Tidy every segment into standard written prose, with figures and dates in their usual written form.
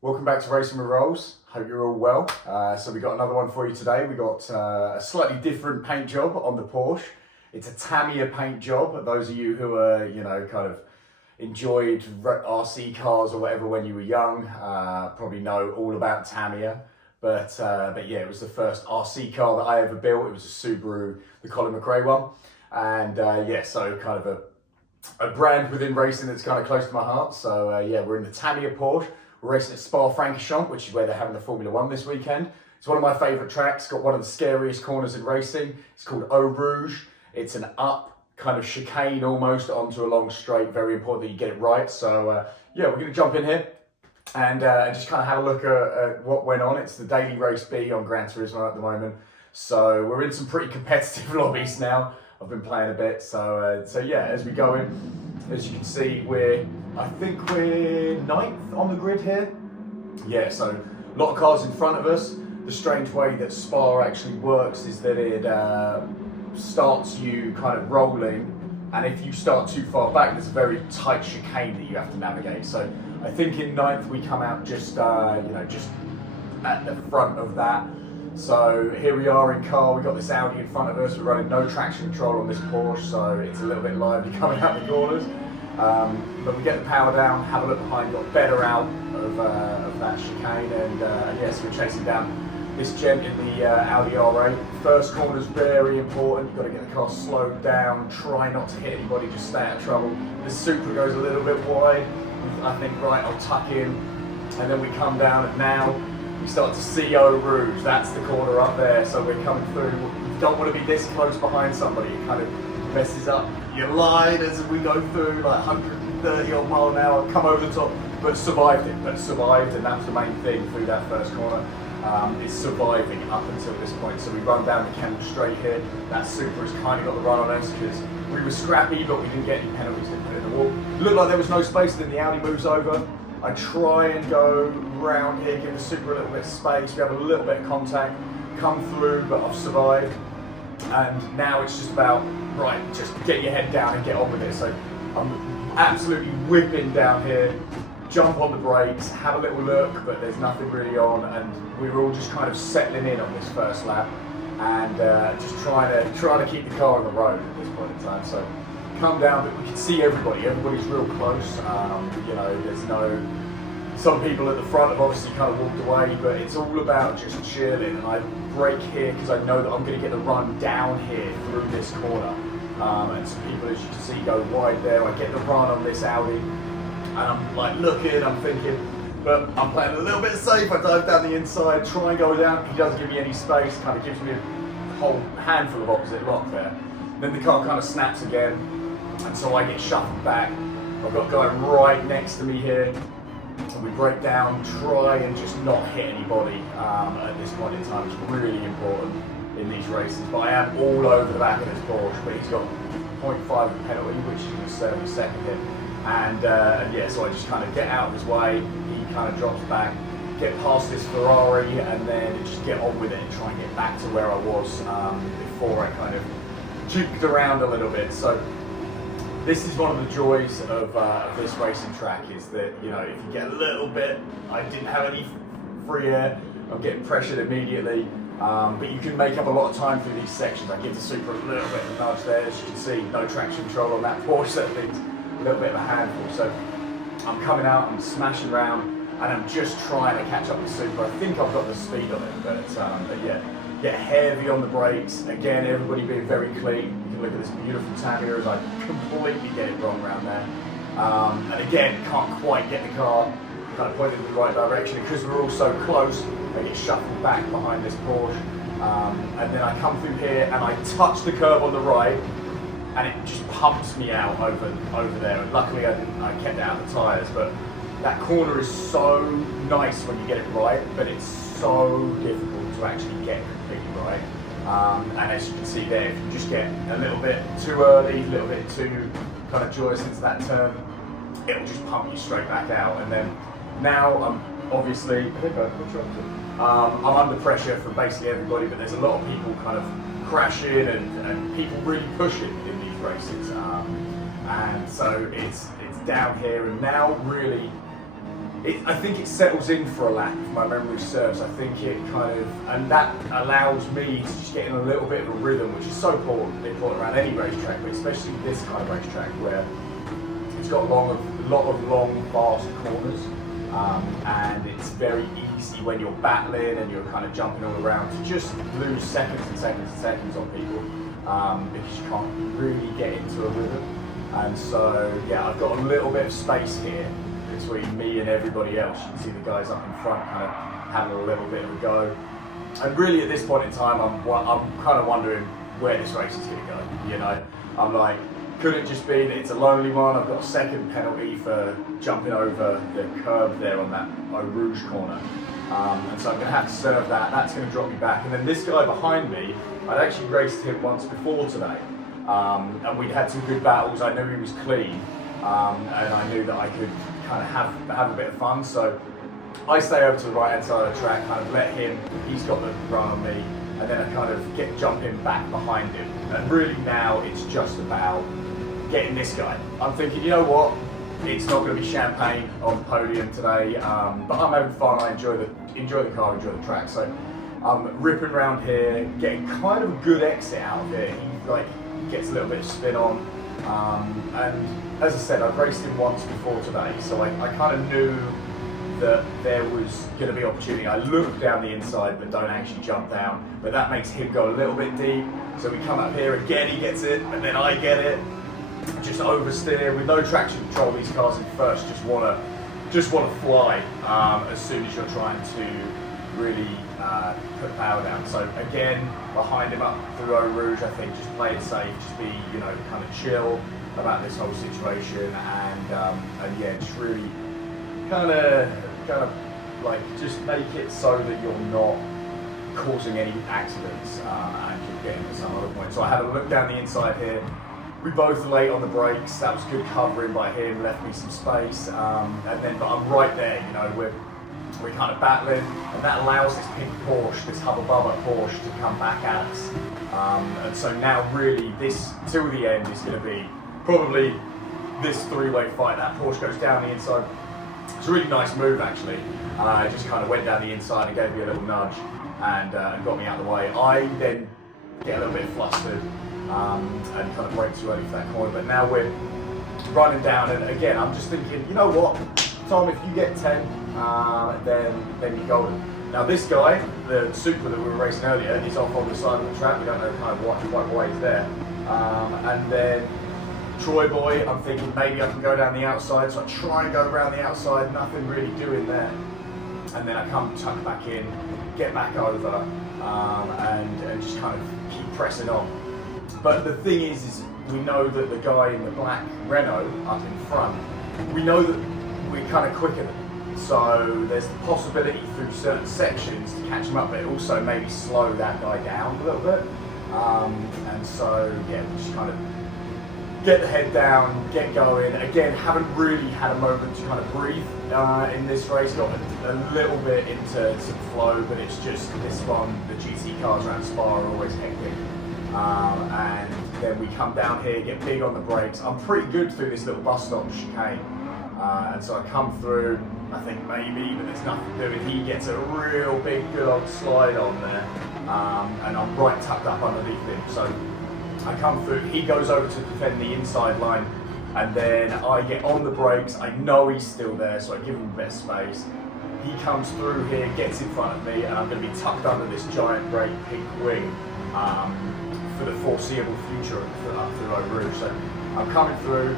Welcome back to Racing with Rowls. Hope you're all well. So we got another one for you today. We got a slightly different paint job on the Porsche. It's a Tamiya paint job. Those of you who are, kind of enjoyed RC cars or whatever when you were young, probably know all about Tamiya. But yeah, it was the first RC car that I ever built. It was a Subaru, the Colin McRae one. And yeah, so kind of a brand within racing that's kind of close to my heart. So yeah, we're in the Tamiya Porsche. We're racing at Spa-Francorchamps, which is where they're having the Formula One this weekend. It's one of my favourite tracks, got one of the scariest corners in racing. It's called Eau Rouge. It's an up kind of chicane almost onto a long straight. Very important that you get it right. So yeah, we're going to jump in here and just kind of have a look at what went on. It's the daily race B on Gran Turismo at the moment. So we're in some pretty competitive lobbies now. I've been playing a bit. So yeah, as we go in, as you can see, I think we're 9th on the grid here. Yeah, so a lot of cars in front of us. The strange way that Spa actually works is that it starts you kind of rolling, and if you start too far back, there's a very tight chicane that you have to navigate. So I think in 9th we come out just just at the front of that. So here we are in car, we've got this Audi in front of us, we're running no traction control on this Porsche, so it's a little bit lively coming out the corners. But we get the power down, have a look behind, got better out of that chicane, and yes, we're chasing down this gent in the Audi R8. First corner is very important, you've got to get the car slowed down, try not to hit anybody, just stay out of trouble. The Supra goes a little bit wide, I think, right, I'll tuck in, and then we come down, and now we start to see Eau Rouge. That's the corner up there, so we're coming through. We don't want to be this close behind somebody, it kind of messes up your line as we go through, like 130 odd mile an hour, come over the top, but survived, and that's the main thing through that first corner, is surviving up until this point. So we run down the Kendall straight here. That Supra has kind of got the run on us because we were scrappy, but we didn't get any penalties, didn't put it in the wall. Looked like there was no space, then the Audi moves over. I try and go round here, give the Supra a little bit of space, we have a little bit of contact, come through, but I've survived. And now it's just about, right, just get your head down and get on with it. So I'm absolutely whipping down here, jump on the brakes, have a little look, but there's nothing really on, and we were all just kind of settling in on this first lap and just trying to keep the car on the road at this point in time. So come down, but we can see everybody's real close. There's some people at the front have obviously kind of walked away, but it's all about just chilling. And I brake here because I know that I'm going to get the run down here through this corner. And some people, as you can see, go wide there. I get the run on this Audi, and I'm like looking, I'm thinking, but I'm playing a little bit safe. I dive down the inside, try and go down. He doesn't give me any space, kind of gives me a whole handful of opposite lock there. Then the car kind of snaps again, and so I get shuffled back. I've got a guy right next to me here. And we break down, try and just not hit anybody at this point in time. It's really important in these races. But I am all over the back of this Porsche, but he's got 0.5 penalty, which is going to serve me second hit. And yeah, so I just kind of get out of his way, he kind of drops back, get past this Ferrari, and then just get on with it and try and get back to where I was before I kind of juked around a little bit. So this is one of the joys of this racing track, is that, if you get a little bit, I didn't have any free air, I'm getting pressured immediately, but you can make up a lot of time through these sections. I give the Supra a little bit of a nudge there, as you can see, no traction control on that Porsche, that thing's a little bit of a handful. So I'm coming out, I'm smashing around, and I'm just trying to catch up with Supra. I think I've got the speed on it, but yeah, get heavy on the brakes. Again, everybody being very clean. You can look at this beautiful Tamiya as I completely get it wrong around there. And again, can't quite get the car kind of pointed in the right direction. Because we're all so close, I get shuffled back behind this Porsche. And then I come through here and I touch the curb on the right, and it just pumps me out over there. And luckily I kept it out of the tyres, but that corner is so nice when you get it right, but it's so difficult to actually get completely right. And as you can see there, if you just get a little bit too early, a little bit too kind of joyous into that turn, it'll just pump you straight back out. And then now I'm obviously, I'm under pressure from basically everybody, but there's a lot of people kind of crashing and people really pushing in these races. And so it's down here, and now really I think it settles in for a lap if my memory serves. I think it kind of, and that allows me to just get in a little bit of a rhythm, which is so important around any racetrack, but especially this kind of racetrack where it's got a lot of long, fast corners, and it's very easy when you're battling and you're kind of jumping all around to just lose seconds and seconds and seconds on people, because you can't really get into a rhythm. And so, yeah, I've got a little bit of space here between me and everybody else. You can see the guys up in front kind of having a little bit of a go. And really at this point in time, I'm kind of wondering where this race is going to go. You know, I'm like, could it just be that it's a lonely one? I've got a second penalty for jumping over the curb there on that Eau Rouge corner. And so I'm going to have to serve that. That's going to drop me back. And then this guy behind me, I'd actually raced him once before today. And we'd had some good battles. I knew he was clean. And I knew that I could kind of have a bit of fun. So I stay over to the right hand side of the track, kind of let him, he's got the run on me, and then I kind of jump him back behind him. And really now it's just about getting this guy. I'm thinking, you know what, it's not going to be champagne on the podium today, but I'm having fun. I enjoy the car, enjoy the track. So I'm ripping around here, getting kind of a good exit out of it. He gets a little bit of spin on. And as I said, I've raced him once before today, so I kind of knew that there was going to be opportunity. I look down the inside but don't actually jump down, but that makes him go a little bit deep. So we come up here again, he gets it, and then I get it. Just oversteer with no traction control. These cars in first just want to fly as soon as you're trying to really put power down. So again, behind him up through Eau Rouge, I think just play it safe, just be, you know, kind of chill about this whole situation, and yeah, just really kind of like just make it so that you're not causing any accidents and you're getting to some other point. So I had a look down the inside here. We both late on the brakes. That was good covering by him, left me some space, and then but I'm right there. You know, we're kind of battling, and that allows this pink Porsche, this Hubba Bubba Porsche, to come back at us. And so now really this till the end is going to be probably this three-way fight. That Porsche goes down the inside. It's a really nice move actually. I just kind of went down the inside and gave me a little nudge and got me out of the way. I then get a little bit flustered and kind of break too early for that corner. But now we're running down, and again I'm just thinking, you know what, Tom, if you get 10, then you're golden. Now this guy, the Supra that we were racing earlier, is off on the side of the track. We don't know kind of quite why he's there. And then Troy Boy, I'm thinking maybe I can go down the outside, so I try and go around the outside, nothing really doing there. And then I come tuck back in, get back over, and just kind of keep pressing on. But the thing is we know that the guy in the black Renault up in front, we know that we're kind of quicker than him. So there's the possibility through certain sections to catch him up, but also maybe slow that guy down a little bit. And so, yeah, just kind of get the head down, get going. Again, haven't really had a moment to kind of breathe in this race. Got a little bit into some flow, but it's just this one, the GT cars around Spa are always hectic. And then we come down here, get big on the brakes. I'm pretty good through this little bus stop chicane. And so I come through, I think maybe, but there's nothing doing. He gets a real big, good old slide on there. And I'm right tucked up underneath him. So I come through, he goes over to defend the inside line, and then I get on the brakes. I know he's still there, so I give him a bit of space. He comes through here, gets in front of me, and I'm going to be tucked under this giant great pink wing for the foreseeable future up through Eau Rouge. So I'm coming through,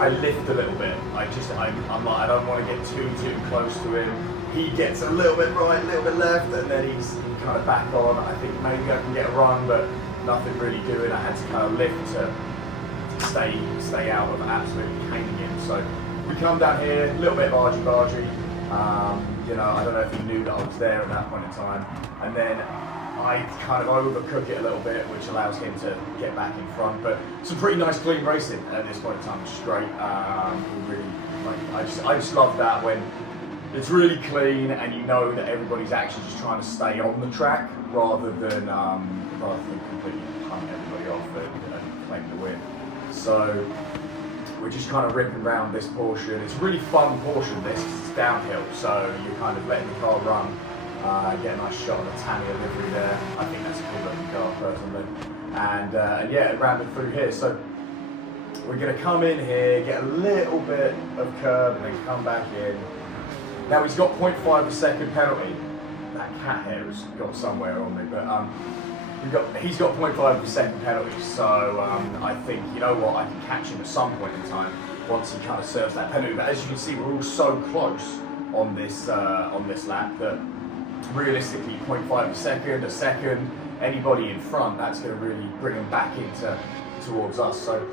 I lift a little bit. I'm like, I don't want to get too close to him. He gets a little bit right, a little bit left, and then he's kind of back on. I think maybe I can get a run, but nothing really doing. I had to kind of lift to stay out of absolutely caning him. So we come down here, a little bit of argy-bargy. You know, I don't know if he knew that I was there at that point in time. And then I kind of overcook it a little bit, which allows him to get back in front. But some pretty nice clean racing at this point in time, which is great. Really, I just love that when it's really clean and you know that everybody's actually just trying to stay on the track rather than completely punt everybody off and claim the win. So we're just kind of ripping around this portion. It's a really fun portion, this. downhill, so you're kind of letting the car run, get a nice shot of the Tamiya livery there. I think that's a cool looking car personally. And yeah, it rounded through here. So we're going to come in here, get a little bit of curb, and then come back in. Now he's got 0.5 a second penalty. That cat hair has got somewhere on me, but he's got 0.5 a second penalty. So I think, you know what, I can catch him at some point in time once he kind of serves that penalty. But as you can see, we're all so close on this lap that realistically 0.5 a second, anybody in front, that's going to really bring him back towards us. So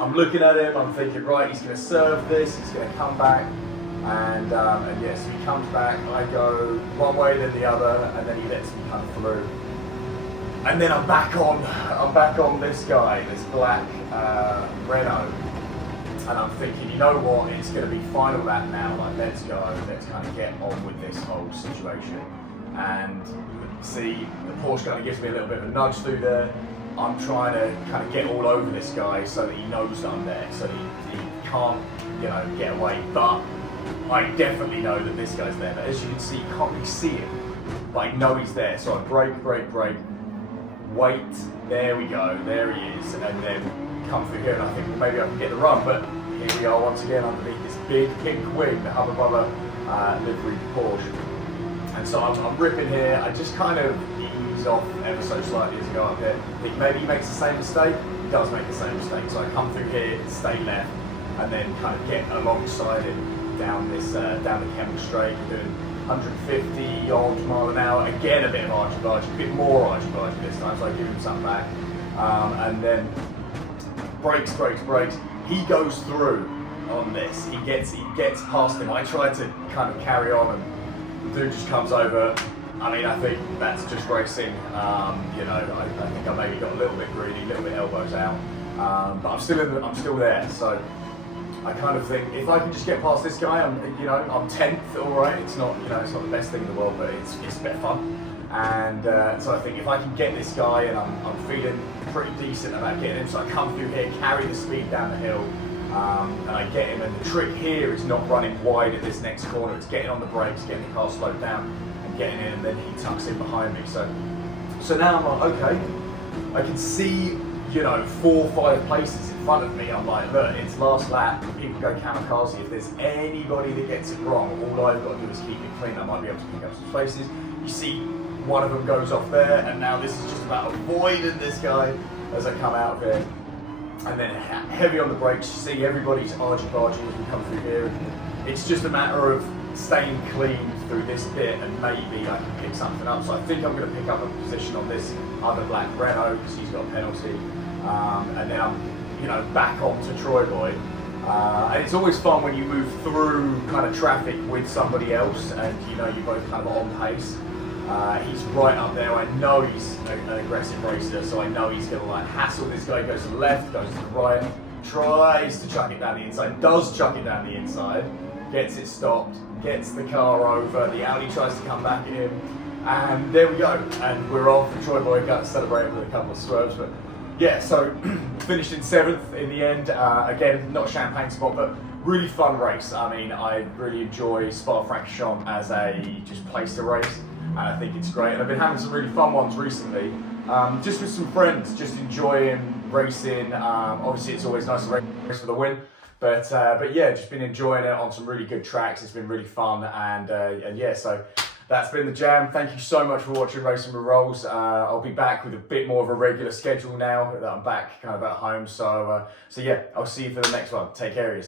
I'm looking at him, I'm thinking, right, he's going to serve this, he's going to come back, and yes, he comes back, I go one way then the other, and then he lets me come through. And then I'm back on this guy, this black Renault, and I'm thinking, you know what, it's going to be final lap now, like let's go, let's kind of get on with this whole situation. And see, the Porsche kind of gives me a little bit of a nudge through there. I'm trying to kind of get all over this guy so that he knows that I'm there, so that he can't, you know, get away. But I definitely know that this guy's there. But as you can see, you can't really see him, but I know he's there. So I brake, wait, there we go, there he is, and then come through here, and I think maybe I can get the run. But here we are once again underneath this big pink wing, the Hubba Bubba livery Porsche. And so I'm ripping here. I just kind of ease off ever so slightly as I go up here. I think maybe he makes the same mistake. He does make the same mistake. So I come through here, stay left, and then kind of get alongside him down the Kemmel Straight, doing 150 odd mile an hour. Again, a bit of argy-bargy, a bit more argy-bargy this time. So I give him some back, and then brakes. He goes through on this. He gets past him. I try to kind of carry on, and the dude just comes over. I mean, I think that's just racing. You know, I think I maybe got a little bit greedy, a little bit elbows out, but I'm still there. So I kind of think if I can just get past this guy, I'm 10th, all right. It's not, you know, it's not the best thing in the world, but it's a bit of fun. And so I think if I can get this guy, and I'm feeling pretty decent about getting him, so I come through here, carry the speed down the hill. And I get him, and the trick here is not running wide at this next corner, it's getting on the brakes, getting the car slowed down and getting in, and then he tucks in behind me. So now I'm like, okay, I can see, you know, 4 or 5 places in front of me. I'm like, look, it's last lap, people go kamikaze. If there's anybody that gets it wrong, all I've got to do is keep it clean. I might be able to pick up some spaces. You see one of them goes off there, and now this is just about avoiding this guy as I come out of here. And then heavy on the brakes. You see everybody's argy-bargy as we come through here. It's just a matter of staying clean through this bit, and maybe I can pick something up. So I think I'm going to pick up a position on this other black Renault because he's got a penalty. And then I'm, you know, back onto Troy Boy. And it's always fun when you move through kind of traffic with somebody else, and you know you're both kind of on pace. He's right up there. I know he's an aggressive racer, so I know he's going to like hassle this guy. Goes to the left, goes to the right, tries to chuck it down the inside, does chuck it down the inside, gets it stopped, gets the car over. The Audi tries to come back at him, and there we go. And we're off. And Troy Boy got to celebrate with a couple of swerves, but yeah. So finished in 7th in the end. Again, not a champagne spot, but really fun race. I mean, I really enjoy Spa-Francorchamps as a just place to race. And I think it's great. And I've been having some really fun ones recently, just with some friends, just enjoying racing. Obviously, it's always nice to race for the win, but yeah, just been enjoying it on some really good tracks. It's been really fun, and yeah, so that's been the jam. Thank you so much for watching Racing with Rowls. I'll be back with a bit more of a regular schedule now that I'm back kind of at home. So yeah, I'll see you for the next one. Take care of yourself.